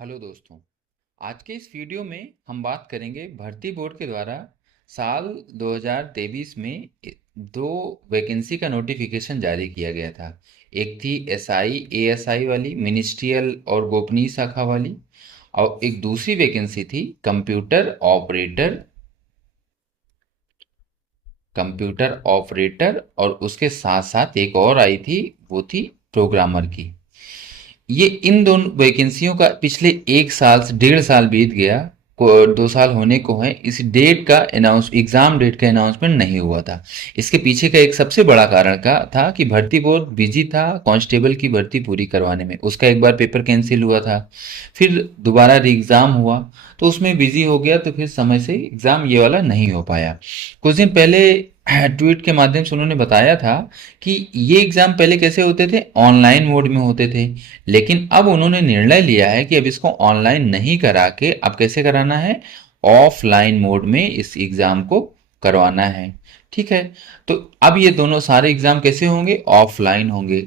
Hello दोस्तों। आज के इस वीडियो में हम बात करेंगे भर्ती बोर्ड के द्वारा साल 2023 में दो वैकेंसी का नोटिफिकेशन जारी किया गया था। एक थी एसआई एएसआई वाली, मिनिस्ट्रियल और गोपनीय शाखा वाली, और एक दूसरी वैकेंसी थी कंप्यूटर ऑपरेटर, और उसके साथ साथ एक और आई थी, वो थी प्रोग्रामर की। ये इन दोनों वैकेंसियों का पिछले 1 साल से 1.5 साल बीत गया, को 2 साल होने को है। इस डेट का एग्जाम डेट का अनाउंसमेंट नहीं हुआ था। इसके पीछे का एक सबसे बड़ा कारण का था कि भर्ती बोर्ड बिजी था कांस्टेबल की भर्ती पूरी करवाने में। उसका एक बार पेपर कैंसिल हुआ था, फिर दोबारा री एग्ज़ाम हुआ, तो उसमें बिजी हो गया, तो फिर समय से एग्ज़ाम ये वाला नहीं हो पाया। कुछ दिन पहले ट्वीट के माध्यम से उन्होंने बताया था कि ये एग्ज़ाम पहले कैसे होते थे, ऑनलाइन मोड में होते थे, लेकिन अब उन्होंने निर्णय लिया है कि अब इसको ऑनलाइन नहीं करा के अब कैसे कराना है, ऑफलाइन मोड में इस एग्ज़ाम को करवाना है। ठीक है, तो अब ये दोनों सारे एग्ज़ाम कैसे होंगे, ऑफलाइन होंगे।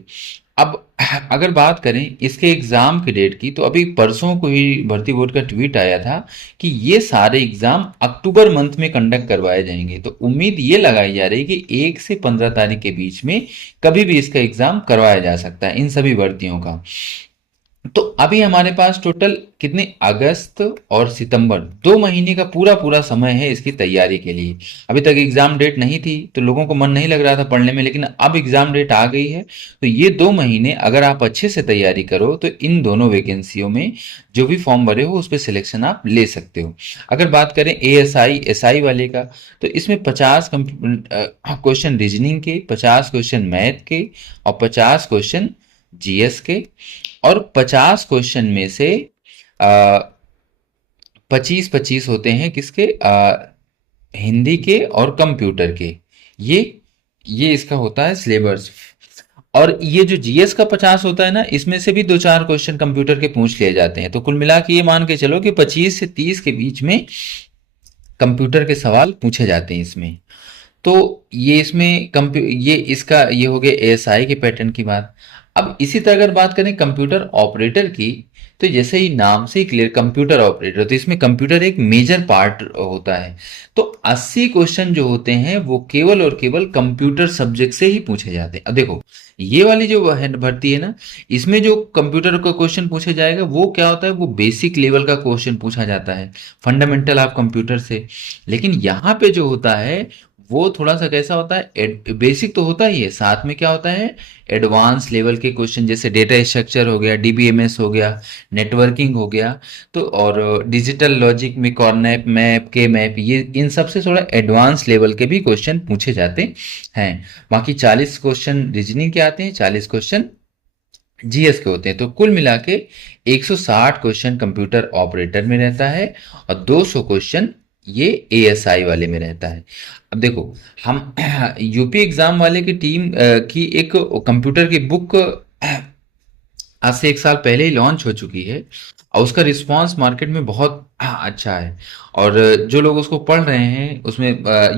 अब अगर बात करें इसके एग्ज़ाम की डेट की, तो अभी परसों को ही भर्ती बोर्ड का ट्वीट आया था कि ये सारे एग्ज़ाम अक्टूबर मंथ में कंडक्ट करवाए जाएंगे। तो उम्मीद ये लगाई जा रही है कि 1 से 15 तारीख के बीच में कभी भी इसका एग्ज़ाम करवाया जा सकता है इन सभी भर्तियों का। तो अभी हमारे पास टोटल कितने, अगस्त और सितंबर, 2 महीने का पूरा पूरा समय है इसकी तैयारी के लिए। अभी तक एग्जाम डेट नहीं थी तो लोगों को मन नहीं लग रहा था पढ़ने में, लेकिन अब एग्जाम डेट आ गई है, तो ये 2 महीने अगर आप अच्छे से तैयारी करो तो इन दोनों वैकेंसियों में जो भी फॉर्म भरे हो उस पर सिलेक्शन आप ले सकते हो। अगर बात करें एएसआई एसआई वाले का, तो इसमें 50 क्वेश्चन रीजनिंग के, 50 क्वेश्चन मैथ के, और 50 क्वेश्चन जीएस के, और 50 क्वेश्चन में से 25-25 होते हैं किसके, हिंदी के और कंप्यूटर के। ये ये इसका होता है सिलेबस। और ये जो जीएस का 50 होता है ना, इसमें से भी 2-4 क्वेश्चन कंप्यूटर के पूछ लिए जाते हैं। तो कुल मिला के ये मान के चलो कि 25 से 30 के बीच में कंप्यूटर के सवाल पूछे जाते हैं इसमें। तो ये इसमें ये हो गया एएसआई के पैटर्न की बात। अब इसी तरह अगर बात करें कंप्यूटर ऑपरेटर की, तो जैसे ही नाम से ही क्लियर कंप्यूटर ऑपरेटर, तो इसमें कंप्यूटर एक मेजर पार्ट होता है। तो 80 क्वेश्चन जो होते हैं वो केवल और केवल कंप्यूटर सब्जेक्ट से ही पूछे जाते हैं। अब देखो, ये वाली जो भर्ती है ना, इसमें जो कंप्यूटर का क्वेश्चन पूछा जाएगा वो क्या होता है, वो बेसिक लेवल का क्वेश्चन पूछा जाता है, फंडामेंटल ऑफ कंप्यूटर से। लेकिन यहाँ पे जो होता है वो थोड़ा सा कैसा होता है, बेसिक तो होता ही है, साथ में क्या होता है, एडवांस लेवल के क्वेश्चन, जैसे डेटा स्ट्रक्चर हो गया, डीबीएमएस हो गया, नेटवर्किंग हो गया, तो और डिजिटल लॉजिक में कॉर्नेप मैप के मैप, ये इन सब से थोड़ा एडवांस लेवल के भी क्वेश्चन पूछे जाते हैं। बाकी 40 क्वेश्चन रीजनिंग के आते हैं, 40 क्वेश्चन जीएस के होते हैं। तो कुल मिला के 160 क्वेश्चन कंप्यूटर ऑपरेटर में रहता है, और 200 क्वेश्चन ये एएसआई वाले में रहता है। अब देखो, हम यूपी एग्जाम वाले की टीम की एक कंप्यूटर की बुक आज से 1 साल पहले ही लॉन्च हो चुकी है, और उसका रिस्पांस मार्केट में बहुत अच्छा है। और जो लोग उसको पढ़ रहे हैं उसमें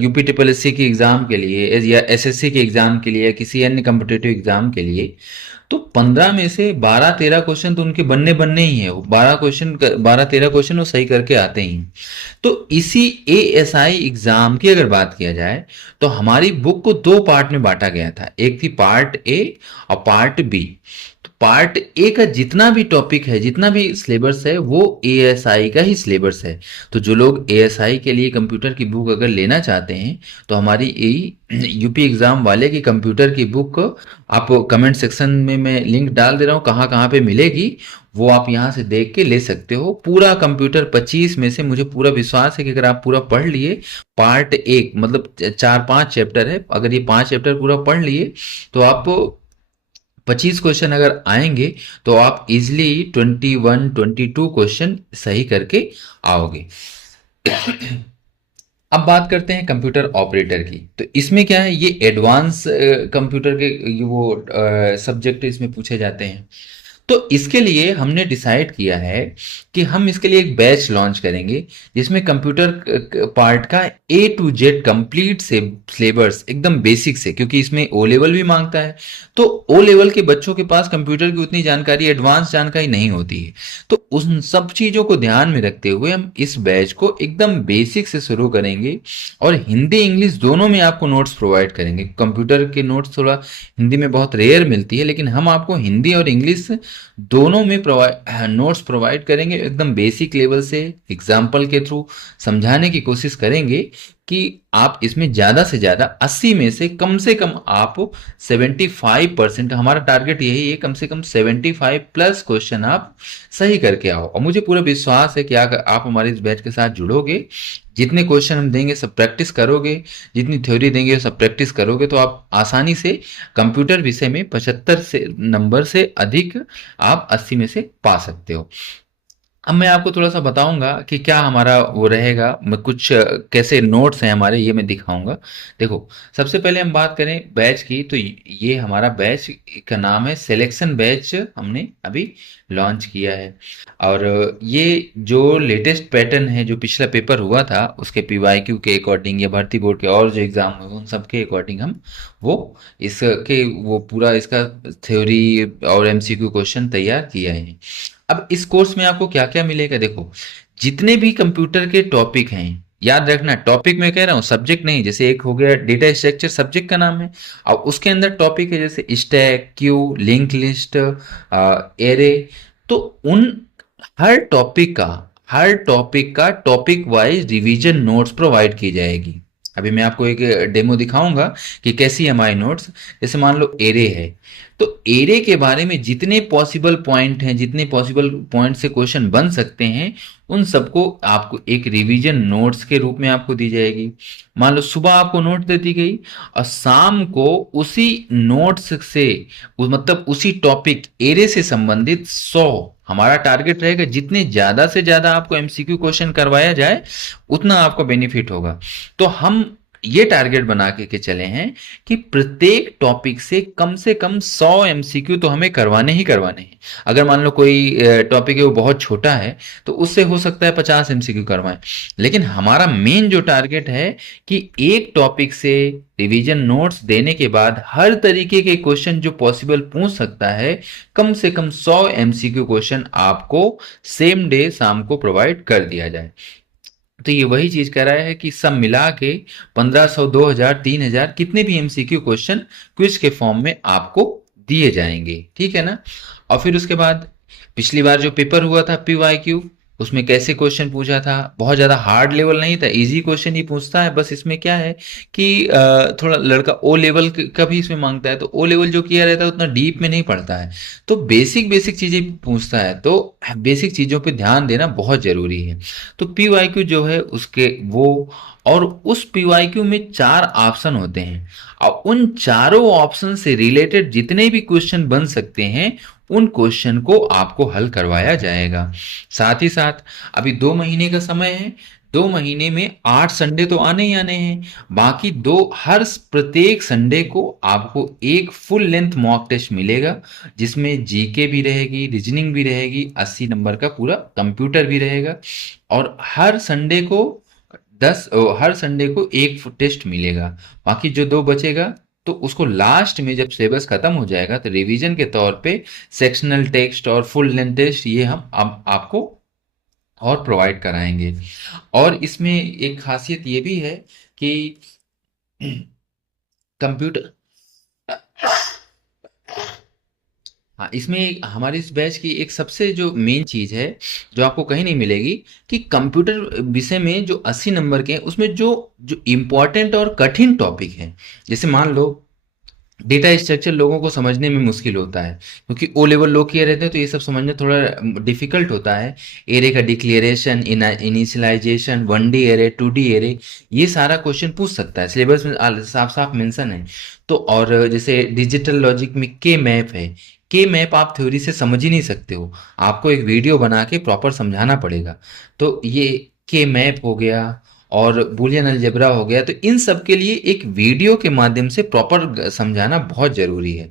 यूपी ट्रिपल एससी के एग्ज़ाम के लिए या एसएससी के एग्ज़ाम के लिए या किसी अन्य कम्पिटेटिव एग्ज़ाम के लिए, तो 15 में से 12-13 क्वेश्चन तो उनके बनने बनने ही है। 12-13 क्वेश्चन वो सही करके आते ही। तो इसी एएसआई एग्ज़ाम की अगर बात किया जाए, तो हमारी बुक को 2 पार्ट में बांटा गया था। एक थी पार्ट ए और पार्ट बी। तो पार्ट ए का जितना भी टॉपिक है, जितना भी सिलेबस है, वो एएसआई का ही सिलेबस है। तो जो लोग एएसआई के लिए कंप्यूटर की बुक अगर लेना चाहते हैं, तो हमारी यूपी एग्जाम वाले की कंप्यूटर की बुक आप कमेंट सेक्शन में मैं लिंक डाल दे रहा हूँ, कहाँ कहाँ पे मिलेगी, वो आप यहाँ से देख के ले सकते हो। पूरा कंप्यूटर 25 में से मुझे पूरा विश्वास है कि अगर आप पूरा पढ़ लिए, पार्ट एक मतलब 4-5 चैप्टर है, अगर ये 5 चैप्टर पूरा पढ़ लिए, तो आप 25 क्वेश्चन अगर आएंगे तो आप इजिली 21-22 क्वेश्चन सही करके आओगे। अब बात करते हैं कंप्यूटर ऑपरेटर की। तो इसमें क्या है, ये एडवांस कंप्यूटर के वो सब्जेक्ट इसमें पूछे जाते हैं। तो इसके लिए हमने डिसाइड किया है कि हम इसके लिए एक बैच लॉन्च करेंगे जिसमें कंप्यूटर पार्ट का ए टू जेड कंप्लीट से सिलेबस एकदम बेसिक से, क्योंकि इसमें ओ लेवल भी मांगता है। तो ओ लेवल के बच्चों के पास कंप्यूटर की उतनी जानकारी, एडवांस जानकारी नहीं होती है। तो उन सब चीज़ों को ध्यान में रखते हुए हम इस बैच को एकदम बेसिक से शुरू करेंगे और हिंदी इंग्लिश दोनों में आपको नोट्स प्रोवाइड करेंगे। कंप्यूटर के नोट्स थोड़ा हिंदी में बहुत रेयर मिलती है, लेकिन हम आपको हिंदी और इंग्लिश दोनों में नोट्स प्रोवाइड करेंगे। एकदम बेसिक लेवल से एग्जाम्पल के थ्रू समझाने की कोशिश करेंगे कि आप इसमें ज़्यादा से ज़्यादा 80 में से कम आप 75%, हमारा टारगेट यही है, कम से कम 75 प्लस क्वेश्चन आप सही करके आओ। और मुझे पूरा विश्वास है कि आप हमारे इस बैच के साथ जुड़ोगे, जितने क्वेश्चन हम देंगे सब प्रैक्टिस करोगे, जितनी थ्योरी देंगे सब प्रैक्टिस करोगे, तो आप आसानी से कंप्यूटर विषय में 75 से नंबर से अधिक आप 80 में से पा सकते हो। अब मैं आपको थोड़ा सा बताऊंगा कि क्या हमारा वो रहेगा, मैं कुछ कैसे नोट्स हैं हमारे, ये मैं दिखाऊंगा। देखो, सबसे पहले हम बात करें बैच की, तो ये हमारा बैच का नाम है सिलेक्शन बैच, हमने अभी लॉन्च किया है। और ये जो लेटेस्ट पैटर्न है, जो पिछला पेपर हुआ था उसके पीवाईक्यू के अकॉर्डिंग या भर्ती बोर्ड के और जो एग्जाम हुए उन सब के अकॉर्डिंग हम वो इसके वो पूरा इसका थ्योरी और एमसीक्यू क्वेश्चन तैयार किया है। अब इस कोर्स में आपको क्या क्या मिलेगा, देखो, जितने भी कंप्यूटर के टॉपिक हैं, याद रखना टॉपिक में कह रहा हूँ, सब्जेक्ट नहीं। जैसे एक हो गया डेटा स्ट्रक्चर, सब्जेक्ट का नाम है, और उसके अंदर टॉपिक है जैसे stack, Q, link list, array. तो उन हर टॉपिक का topic wise revision notes provide की जाएगी। अभी मैं आपको एक डेमो दिखाऊंगा कि कैसी हमारी नोट्स। जैसे मान लो एरे है, तो एरे के बारे में जितने पॉसिबल पॉइंट हैं, जितने पॉसिबल पॉइंट से क्वेश्चन बन सकते हैं, उन सबको आपको एक रिवीजन नोट्स के रूप में आपको दी जाएगी। मान लो सुबह आपको नोट दे दी गई और शाम को उसी नोट्स से मतलब उसी टॉपिक एरे से संबंधित 100 हमारा टारगेट रहेगा। जितने ज्यादा से ज्यादा आपको एमसीक्यू क्वेश्चन करवाया जाए उतना आपको बेनिफिट होगा। तो हम ये टारगेट बना के चले हैं कि प्रत्येक टॉपिक से कम 100 एमसीक्यू तो हमें करवाने ही करवाने हैं। अगर मान लो कोई टॉपिक है वो बहुत छोटा है तो उससे हो सकता है 50 एमसीक्यू करवाएं, लेकिन हमारा मेन जो टारगेट है कि एक टॉपिक से रिवीजन नोट्स देने के बाद हर तरीके के क्वेश्चन जो पॉसिबल पूछ सकता है, कम से कम 100 एमसीक्यू क्वेश्चन आपको सेम डे शाम को प्रोवाइड कर दिया जाए। तो ये वही चीज कह रहा है कि सब मिला के 1500, 2000, 3000 कितने भी एमसीक्यू क्वेश्चन क्विज के फॉर्म में आपको दिए जाएंगे, ठीक है ना। और फिर उसके बाद पिछली बार जो पेपर हुआ था पीवाईक्यू, उसमें कैसे क्वेश्चन पूछा था, बहुत ज्यादा हार्ड लेवल नहीं था, इजी क्वेश्चन ही पूछता है। बस इसमें क्या है कि थोड़ा लड़का ओ लेवल का भी इसमें मांगता है, तो ओ लेवल जो किया रहता है उतना डीप में नहीं पढ़ता है, तो बेसिक बेसिक चीजें पूछता है। तो बेसिक चीजों पे ध्यान देना बहुत जरूरी है। तो पीवाईक्यू जो है उसके वो, और उस पीवाईक्यू में 4 ऑप्शन होते हैं, और उन चारों ऑप्शन से रिलेटेड जितने भी क्वेश्चन बन सकते हैं उन क्वेश्चन को आपको हल करवाया जाएगा। साथ ही साथ अभी 2 महीने का समय है, 2 महीने में 8 संडे तो आने ही आने हैं। बाकी हर प्रत्येक संडे को आपको एक फुल लेंथ मॉक टेस्ट मिलेगा, जिसमें जीके भी रहेगी, रीजनिंग भी रहेगी, 80 नंबर का पूरा कंप्यूटर भी रहेगा। और हर संडे को एक टेस्ट मिलेगा। बाकी जो 2 बचेगा तो उसको लास्ट में जब सिलेबस खत्म हो जाएगा तो रिवीजन के तौर पे सेक्शनल टेस्ट और फुल लेंथ टेस्ट ये हम आपको और प्रोवाइड कराएंगे। और इसमें एक खासियत ये भी है कि कंप्यूटर, हाँ, इसमें हमारे इस बैच की एक सबसे जो मेन चीज है जो आपको कहीं नहीं मिलेगी, कि कंप्यूटर विषय में जो 80 नंबर के हैं उसमें जो जो इम्पोर्टेंट और कठिन टॉपिक है, जैसे मान लो डेटा स्ट्रक्चर लोगों को समझने में मुश्किल होता है, क्योंकि ओ लेवल लोग किए रहते हैं तो ये सब समझना थोड़ा डिफिकल्ट होता है। एरे का declaration, initialisation, 1D array, 2D array, ये सारा क्वेश्चन पूछ सकता है, सिलेबस में साफ साफ मेंशन है। तो और जैसे डिजिटल लॉजिक में के मैप है, के मैप आप थ्योरी से समझ ही नहीं सकते हो, आपको एक वीडियो बना के प्रॉपर समझाना पड़ेगा। तो ये के मैप हो गया और बूलियन अलजेब्रा हो गया, तो इन सब के लिए एक वीडियो के माध्यम से प्रॉपर समझाना बहुत जरूरी है।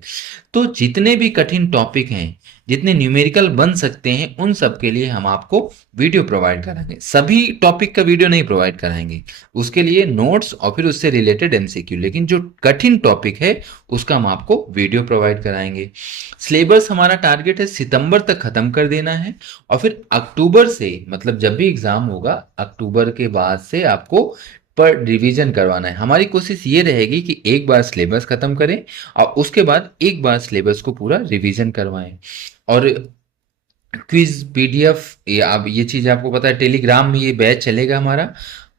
तो जितने भी कठिन टॉपिक हैं जितने न्यूमेरिकल बन सकते हैं उन सब के लिए हम आपको वीडियो प्रोवाइड कराएंगे। सभी टॉपिक का वीडियो नहीं प्रोवाइड कराएंगे, उसके लिए नोट्स और फिर उससे रिलेटेड एमसीक्यू, लेकिन जो कठिन टॉपिक है उसका हम आपको वीडियो प्रोवाइड कराएंगे। सिलेबस हमारा टारगेट है सितंबर तक खत्म कर देना है, और फिर अक्टूबर से, मतलब जब भी एग्जाम होगा अक्टूबर के बाद से आपको पर रिवीजन करवाना है। हमारी कोशिश ये रहेगी कि एक बार सिलेबस खत्म करें और उसके बाद एक बार सिलेबस को पूरा रिवीजन करवाएं। और क्विज पीडीएफ, ये अब ये चीज़ आपको पता है, टेलीग्राम में ये बैच चलेगा हमारा।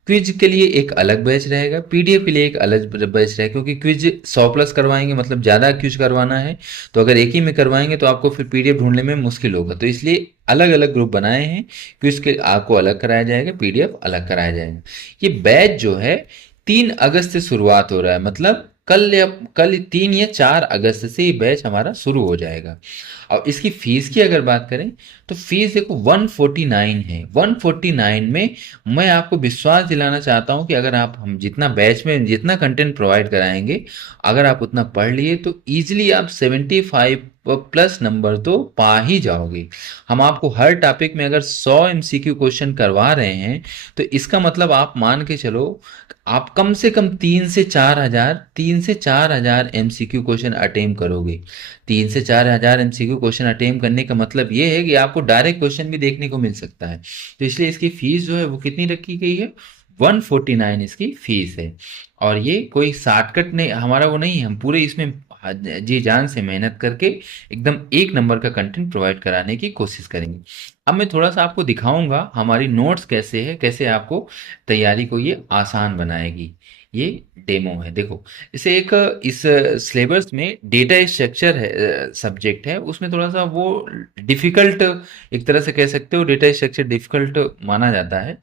क्विज के लिए एक अलग बैच रहेगा, पीडीएफ के लिए एक अलग बैच रहेगा, क्योंकि क्विज 100+ करवाएंगे, मतलब ज़्यादा क्विज करवाना है, तो अगर एक ही में करवाएंगे तो आपको फिर पीडीएफ ढूंढने में मुश्किल होगा, तो इसलिए अलग अलग ग्रुप बनाए हैं। क्विज के आपको अलग कराया जाएगा, पीडीएफ अलग कराया जाएगा। ये बैच जो है 3 अगस्त से शुरुआत हो रहा है, मतलब कल 3 या 4 अगस्त से ये बैच हमारा शुरू हो जाएगा। अब इसकी फीस की अगर बात करें तो फीस देखो 149 है। 149 में मैं आपको विश्वास दिलाना चाहता हूं कि अगर आप हम जितना बैच में जितना कंटेंट प्रोवाइड कराएंगे, अगर आप उतना पढ़ लिए तो इजीली आप 75+ नंबर तो पा ही जाओगे। हम आपको हर टॉपिक में अगर 100 एमसीक्यू क्वेश्चन करवा रहे हैं तो इसका मतलब आप मान के चलो आप कम से कम 3 से 4 हजार एमसीक्यू क्वेश्चन अटेम्प्ट करोगे। 3 से 4 हजार एमसीक्यू क्वेश्चन अटेम्प्ट करने का मतलब ये है कि आपको डायरेक्ट क्वेश्चन भी देखने को मिल सकता है। तो इसलिए इसकी फीस जो है वो कितनी रखी गई है, 149 इसकी फीस है। और ये कोई शॉर्टकट नहीं हमारा, वो नहीं है, हम पूरे इसमें जी जान से मेहनत करके एकदम एक नंबर का कंटेंट प्रोवाइड कराने की कोशिश करेंगे। अब मैं थोड़ा सा आपको दिखाऊंगा हमारी नोट्स कैसे है, कैसे आपको तैयारी को ये आसान बनाएगी। ये डेमो है, देखो। इसे एक इस सिलेबस में डेटा स्ट्रक्चर है, सब्जेक्ट है, उसमें थोड़ा सा वो डिफिकल्ट, एक तरह से कह सकते हो डेटा स्ट्रक्चर डिफिकल्ट माना जाता है,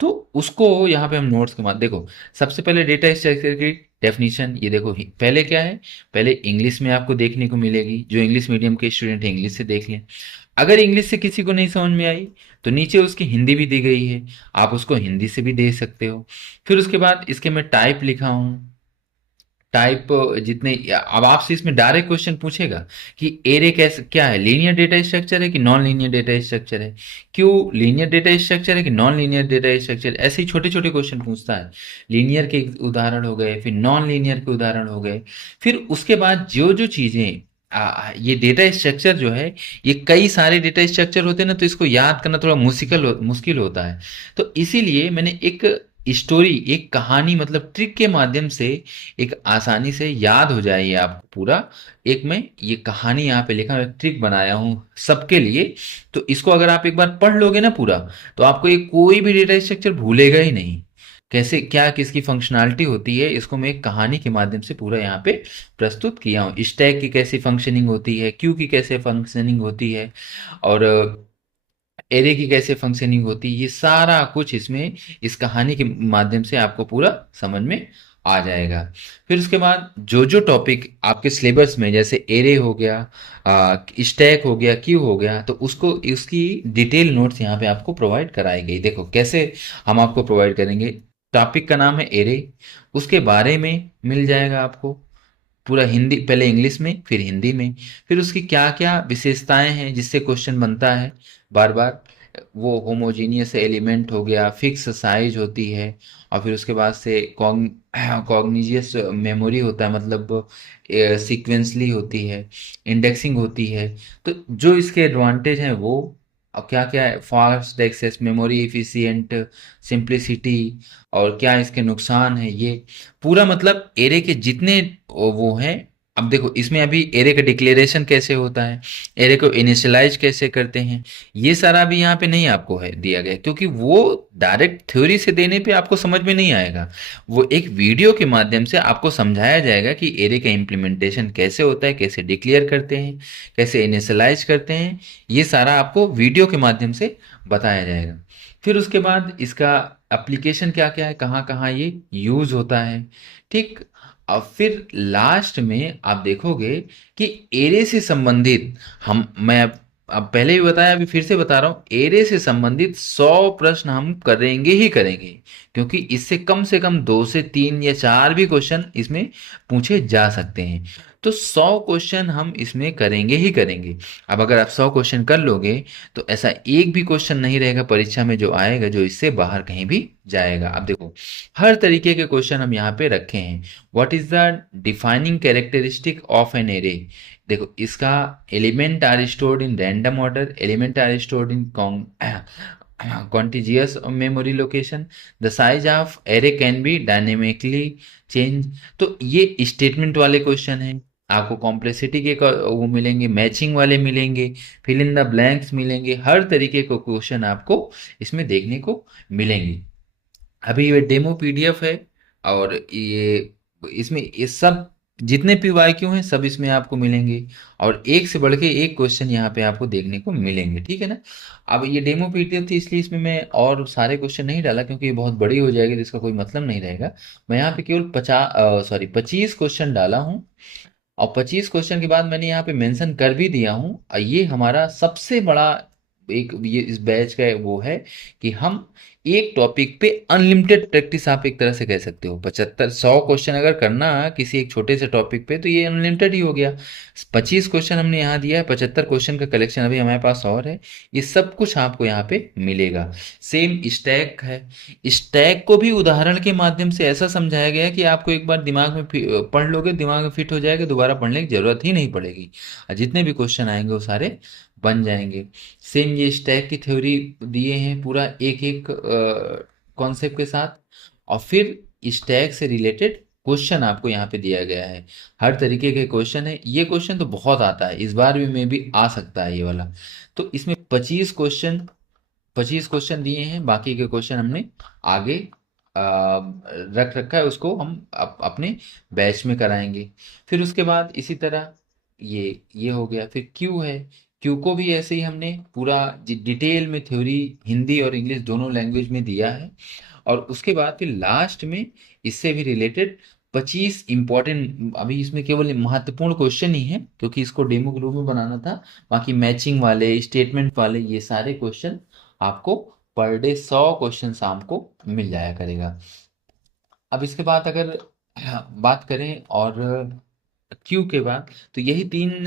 तो उसको यहाँ पे हम नोट्स के बाद देखो। सबसे पहले डेटा स्ट्रक्चर की डेफिनेशन ये देखो, पहले क्या है, पहले इंग्लिश में आपको देखने को मिलेगी, जो इंग्लिश मीडियम के स्टूडेंट हैं इंग्लिश से देख लें। अगर इंग्लिश से किसी को नहीं समझ में आई तो नीचे उसकी हिंदी भी दी गई है, आप उसको हिंदी से भी दे सकते हो। फिर उसके बाद इसके मैं टाइप लिखा हूँ, टाइप जितने, अब आपसे इसमें डायरेक्ट क्वेश्चन पूछेगा कि एरे कैसे क्या है, लीनियर डेटा स्ट्रक्चर है कि नॉन लीनियर डेटा स्ट्रक्चर है, क्यों लीनियर डेटा स्ट्रक्चर है कि नॉन लीनियर डेटा स्ट्रक्चर, ऐसे ही छोटे छोटे क्वेश्चन पूछता है। लीनियर के उदाहरण हो गए, फिर नॉन लीनियर के उदाहरण हो गए। फिर उसके बाद जो जो चीजें ये डेटा स्ट्रक्चर जो है, ये कई सारे डेटा स्ट्रक्चर होते हैं ना, तो इसको याद करना थोड़ा मुश्किल होता है। तो इसीलिए मैंने एक स्टोरी, एक कहानी, मतलब ट्रिक के माध्यम से एक आसानी से याद हो जाए ये आपको पूरा, एक मैं ये कहानी यहाँ पे लिखा, ट्रिक बनाया हूँ सबके लिए। तो इसको अगर आप एक बार पढ़ लोगे ना पूरा, तो आपको ये कोई भी डेटा स्ट्रक्चर भूलेगा ही नहीं। कैसे क्या किसकी फंक्शनैलिटी होती है, इसको मैं एक कहानी के माध्यम से पूरा यहाँ पे प्रस्तुत किया हूँ। स्टैक की कैसी फंक्शनिंग होती है, क्यू की कैसे फंक्शनिंग होती है, और एरे की कैसे फंक्शनिंग होती है, ये सारा कुछ इसमें इस कहानी के माध्यम से आपको पूरा समझ में आ जाएगा। फिर उसके बाद जो जो टॉपिक आपके सिलेबस में, जैसे एरे हो गया, स्टैक हो गया, क्यू हो गया, तो उसको उसकी डिटेल नोट्स यहाँ पे आपको प्रोवाइड कराई गई। देखो कैसे हम आपको प्रोवाइड करेंगे। टॉपिक का नाम है एरे, उसके बारे में मिल जाएगा आपको पूरा, हिंदी पहले इंग्लिश में फिर हिंदी में। फिर उसकी क्या क्या विशेषताएं हैं जिससे क्वेश्चन बनता है बार बार, वो होमोजीनियस एलिमेंट हो गया, फिक्स साइज होती है, और फिर उसके बाद से कॉग्निजियस मेमोरी होता है, मतलब सीक्वेंसली होती है, इंडेक्सिंग होती है। तो जो इसके एडवांटेज हैं वो, और क्या क्या है, fast access, memory efficient, simplicity, और क्या इसके नुकसान है, ये पूरा, मतलब एरे के जितने वो हैं। अब देखो इसमें अभी एरे का डिक्लेरेशन कैसे होता है, एरे को इनिशियलाइज कैसे करते हैं, ये सारा भी यहाँ पे नहीं आपको है दिया गया, क्योंकि वो डायरेक्ट थ्योरी से देने पे आपको समझ में नहीं आएगा। वो एक वीडियो के माध्यम से आपको समझाया जाएगा कि एरे का इम्प्लीमेंटेशन कैसे होता है, कैसे डिक्लेयर करते हैं, कैसे इनिशियलाइज करते हैं, ये सारा आपको वीडियो के माध्यम से बताया जाएगा। फिर उसके बाद इसका एप्लीकेशन क्या क्या है, कहाँ कहाँ ये यूज होता है, ठीक। अब फिर लास्ट में आप देखोगे कि एरे से संबंधित मैं अब पहले भी बताया, अभी फिर से बता रहा हूं, एरे से संबंधित 100 प्रश्न हम करेंगे ही करेंगे, क्योंकि इससे कम से कम 2 से 3 या 4 भी क्वेश्चन इसमें पूछे जा सकते हैं। तो 100 क्वेश्चन हम इसमें करेंगे ही करेंगे। अब अगर आप 100 क्वेश्चन कर लोगे तो ऐसा एक भी क्वेश्चन नहीं रहेगा परीक्षा में जो आएगा जो इससे बाहर कहीं भी जाएगा। अब देखो हर तरीके के क्वेश्चन हम यहाँ पे रखे हैं। What is the defining characteristic of an array. देखो इसका element are stored in random order, element are stored in contiguous memory location, the size of array can be dynamically change। तो ये स्टेटमेंट वाले क्वेश्चन हैं। आपको complexity के वो मिलेंगे, मैचिंग वाले मिलेंगे, फिल इन द ब्लैंक्स मिलेंगे, हर तरीके के क्वेश्चन आपको इसमें देखने को मिलेंगे। अभी ये डेमो पीडीएफ है और ये इसमें ये सब जितने पीवाईक्यू हैं सब इसमें आपको मिलेंगे और एक से बढ़ के एक क्वेश्चन यहाँ पे आपको देखने को मिलेंगे, ठीक है ना। अब ये डेमो पीडीएफ थी इसलिए इसमें मैं और सारे क्वेश्चन नहीं डाला क्योंकि ये बहुत बड़ी हो जाएगी तो इसका कोई मतलब नहीं रहेगा। मैं यहाँ पे केवल 25 क्वेश्चन डाला हूँ और 25 क्वेश्चन के बाद मैंने यहाँ पे मेंशन कर भी दिया हूँ। ये हमारा सबसे बड़ा एक ये इस बैच का वो है कि हम एक टॉपिक पे अनलिमिटेड प्रैक्टिस, आप एक तरह से कह सकते हो। 75 100 क्वेश्चन अगर करना किसी एक छोटे से टॉपिक पे तो ये अनलिमिटेड ही हो गया। 25 क्वेश्चन हमने यहाँ दिया है, 75 क्वेश्चन का कलेक्शन अभी हमारे पास और है। ये सब कुछ आपको यहाँ पे मिलेगा। सेम स्टैक है, स्टैक को भी उदाहरण के माध्यम से ऐसा समझाया गया है कि आपको एक बार दिमाग में पढ़ लोगे, दिमाग में फिट हो जाएगा, दोबारा पढ़ने की जरूरत ही नहीं पड़ेगी और जितने भी क्वेश्चन आएंगे वो सारे बन जाएंगे। सेम ये स्टैक की थ्योरी दिए हैं पूरा एक एक कॉन्सेप्ट के साथ और फिर स्टैक से रिलेटेड क्वेश्चन आपको यहाँ पे दिया गया है। हर तरीके के क्वेश्चन है। ये क्वेश्चन तो बहुत आता है, इस बार भी में भी आ सकता है ये वाला। तो इसमें 25 क्वेश्चन दिए हैं, बाकी के क्वेश्चन हमने आगे रख रखा है, उसको हम अपने बैच में कराएंगे। फिर उसके बाद इसी तरह ये हो गया। फिर क्यू है, क्यू को भी ऐसे ही हमने पूरा डिटेल में थ्योरी हिंदी और इंग्लिश दोनों लैंग्वेज में दिया है। और उसके बाद फिर लास्ट में इससे भी रिलेटेड 25 इंपॉर्टेंट, अभी इसमें केवल महत्वपूर्ण क्वेश्चन ही है क्योंकि इसको डेमो के रूप में बनाना था। बाकी मैचिंग वाले, स्टेटमेंट वाले, ये सारे क्वेश्चन आपको पर डे 100 क्वेश्चन शाम को मिल जाया करेगा। अब इसके बाद अगर बात करें और क्यू के बाद तो यही तीन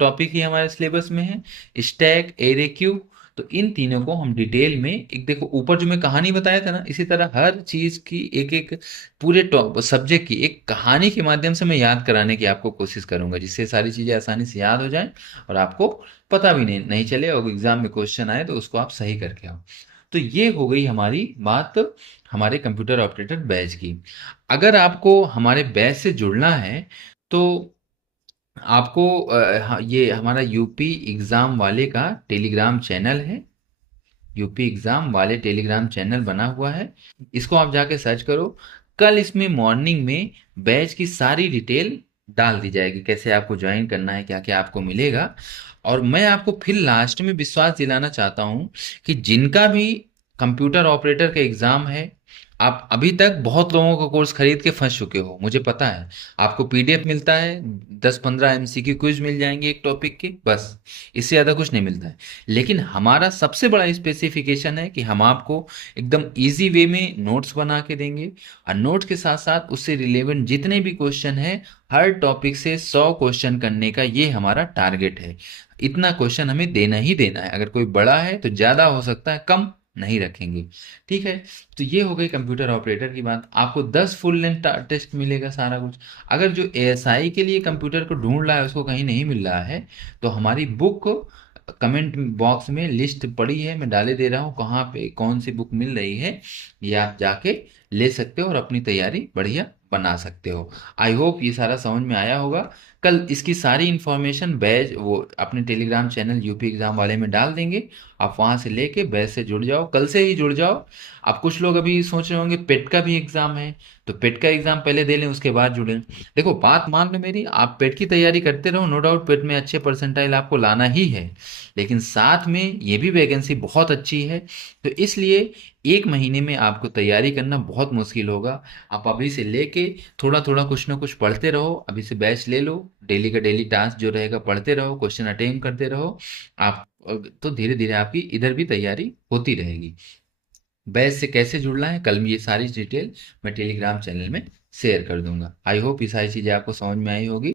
टॉपिक ही हमारे सिलेबस में है, स्टैक, एरे, क्यू। तो इन तीनों को हम डिटेल में, एक देखो ऊपर जो मैं कहानी बताया था ना, इसी तरह हर चीज की एक एक पूरे सब्जेक्ट की एक कहानी के माध्यम से मैं याद कराने की आपको कोशिश करूंगा जिससे सारी चीजें आसानी से याद हो जाएं और आपको पता भी नहीं चले और एग्जाम में क्वेश्चन आए तो उसको आप सही करके आओ। तो ये हो गई हमारी बात हमारे कंप्यूटर ऑपरेटर बैच की। अगर आपको हमारे बैच से जुड़ना है तो आपको ये हमारा यूपी एग्ज़ाम वाले का टेलीग्राम चैनल है। यूपी एग्ज़ाम वाले टेलीग्राम चैनल बना हुआ है, इसको आप जाके सर्च करो। कल इसमें मॉर्निंग में बैच की सारी डिटेल डाल दी जाएगी, कैसे आपको ज्वाइन करना है, क्या क्या आपको मिलेगा। और मैं आपको फिर लास्ट में विश्वास दिलाना चाहता हूँ कि जिनका भी कंप्यूटर ऑपरेटर का एग्ज़ाम है, आप अभी तक बहुत लोगों का कोर्स खरीद के फंस चुके हो, मुझे पता है। आपको पीडीएफ मिलता है, 10-15 एमसीक्यू क्विज मिल जाएंगे एक टॉपिक के, बस इससे ज़्यादा कुछ नहीं मिलता है। लेकिन हमारा सबसे बड़ा स्पेसिफिकेशन है कि हम आपको एकदम इजी वे में नोट्स बना के देंगे और नोट्स के साथ साथ उससे रिलेवेंट जितने भी क्वेश्चन है हर टॉपिक से 100 क्वेश्चन करने का ये हमारा टारगेट है। इतना क्वेश्चन हमें देना ही देना है, अगर कोई बड़ा है तो ज़्यादा हो सकता है, कम नहीं रखेंगे, ठीक है। तो ये हो गई कंप्यूटर ऑपरेटर की बात। आपको 10 फुल लेंथ टेस्ट मिलेगा सारा कुछ। अगर जो एएसआई के लिए कंप्यूटर को ढूंढ रहा है उसको कहीं नहीं मिल रहा है तो हमारी बुक कमेंट बॉक्स में लिस्ट पड़ी है, मैं डाले दे रहा हूँ कहाँ पे कौन सी बुक मिल रही है, ये आप जाके ले सकते हो और अपनी तैयारी बढ़िया बना सकते हो। आई होप ये सारा समझ में आया होगा। कल इसकी सारी इन्फॉर्मेशन बैच वो अपने टेलीग्राम चैनल यूपी एग्जाम वाले में डाल देंगे, आप वहाँ से लेके बैच से जुड़ जाओ, कल से ही जुड़ जाओ। आप कुछ लोग अभी सोच रहे होंगे पेट का भी एग्जाम है, तो पेट का एग्जाम पहले दे लें उसके बाद जुड़ें। देखो बात मान लो मेरी, आप पेट की तैयारी करते रहो, नो डाउट पेट में अच्छे परसेंटाइल आपको लाना ही है, लेकिन साथ में ये भी वैकेंसी बहुत अच्छी है। तो इसलिए एक महीने में आपको तैयारी करना बहुत मुश्किल होगा। आप अभी से लेके थोड़ा थोड़ा कुछ ना कुछ पढ़ते रहो, अभी से बैच ले लो, डेली का डेली टास्क जो रहेगा पढ़ते रहो, क्वेश्चन अटेम्प्ट करते रहो आप, तो धीरे धीरे आपकी इधर भी तैयारी होती रहेगी। बैच से कैसे जुड़ना है कल ये सारी डिटेल मैं टेलीग्राम चैनल में शेयर कर दूंगा। आई होप ये सारी चीज़ें आपको समझ में आई होगी।